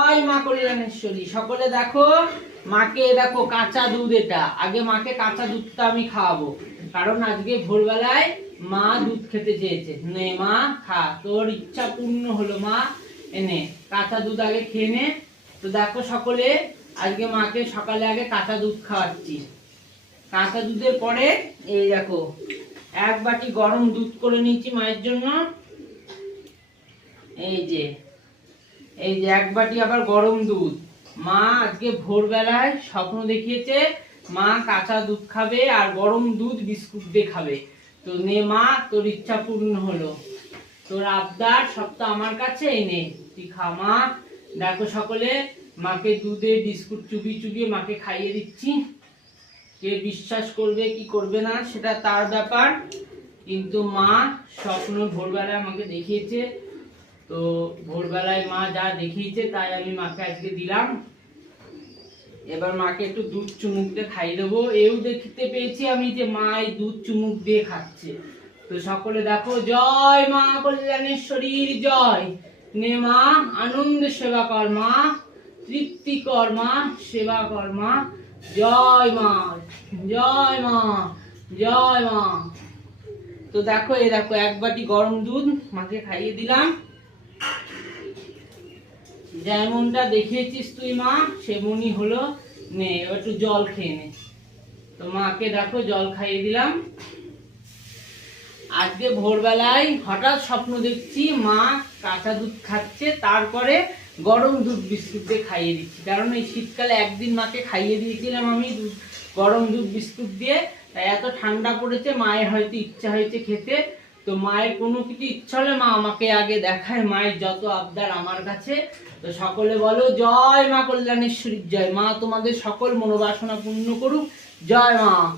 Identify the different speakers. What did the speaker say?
Speaker 1: জয় মা কল্যাণেশ্বরী। সকলে দেখো, মাকে দেখো কাঁচা দুধ এটা। আগে মাকে কাঁচা দুধটা আমি খাওয়াবো। কারণ আজকে ভোরবেলায় মা দুধ খেতে চেয়েছে। নে মা, খা। তোর ইচ্ছা পূর্ণ হলো মা, এনে। কাঁচা দুধ আগে খেয়ে নে। তো দেখো সকলে, আজকে মাকে সকালে আগে কাঁচা দুধ খাওয়াচ্ছি। কাঁচা দুধের পরে, এই দেখো, এক বাটি গরম দুধ করে নিয়েছি মায়ের জন্য। এই যে এই যে এক বাটি আবার গরম দুধ। মা আজকে ভোরবেলায় স্বপ্ন দেখিয়েছে, মা কাঁচা দুধ খাবে আর গরম দুধ বিস্কুট দিয়ে খাবে। তো নে মা, তোর ইচ্ছা পূর্ণ হলো। তোর আবদার সব তো আমার কাছে এনে তুই খা মা। দেখো সকলে, মাকে দুধে বিস্কুট চুবি চুবিয়ে মাকে খাইয়ে দিচ্ছি। কে বিশ্বাস করবে, কি করবে না, সেটা তার ব্যাপার। কিন্তু মা স্বপ্ন ভোরবেলায় আমাকে দেখিয়েছে তো ভোরবেলায় মা যা দেখিয়েছে, তাই আমি মাকে আজকে দিলাম। এবার মাকে একটু দুধ চুমুক দিয়ে খাইয়ে দেবো। এও দেখতে পেয়েছি আমি যে মা এই দুধ চুমুক দিয়ে খাচ্ছে। তো সকলে দেখো, জয় মা কল্যাণেশ্বরীর, জয়। নে মা, আনন্দ সেবা কর মা, তৃপ্তি কর মা, সেবা কর মা। জয় মা জয় মা জয় মা। তো দেখো এই দেখো, এক বাটি গরম দুধ মাকে খাইয়ে দিলাম। যেমনটা দেখিয়েছিস তুই মা, সেমনই হলো নে একটু জল খেয়ে নে। তো মাকে দেখো, জল খাইয়ে দিলাম। আজকে ভোরবেলায় হঠাৎ স্বপ্ন দেখছি, মা কাঁচা দুধ খাচ্ছে, তারপরে গরম দুধ বিস্কুট দিয়ে খাইয়ে দিচ্ছি। কারণ এই শীতকালে একদিন মাকে খাইয়ে দিয়েছিলাম আমি দুধ, গরম দুধ বিস্কুট দিয়ে। তাই এত ঠান্ডা পড়েছে, মায়ের হয়তো ইচ্ছা হয়েছে খেতে। তো মায়ের কোনো কিছু ইচ্ছা হলে মা আমাকে আগে দেখায়, মায়ের যত আবদার আমার কাছে। তো সকলে বলো, জয় মা কল্যাণেশ্বরীর জয় মা। তোমাদের সকল মনোবাসনা পূর্ণ করুক। জয় মা।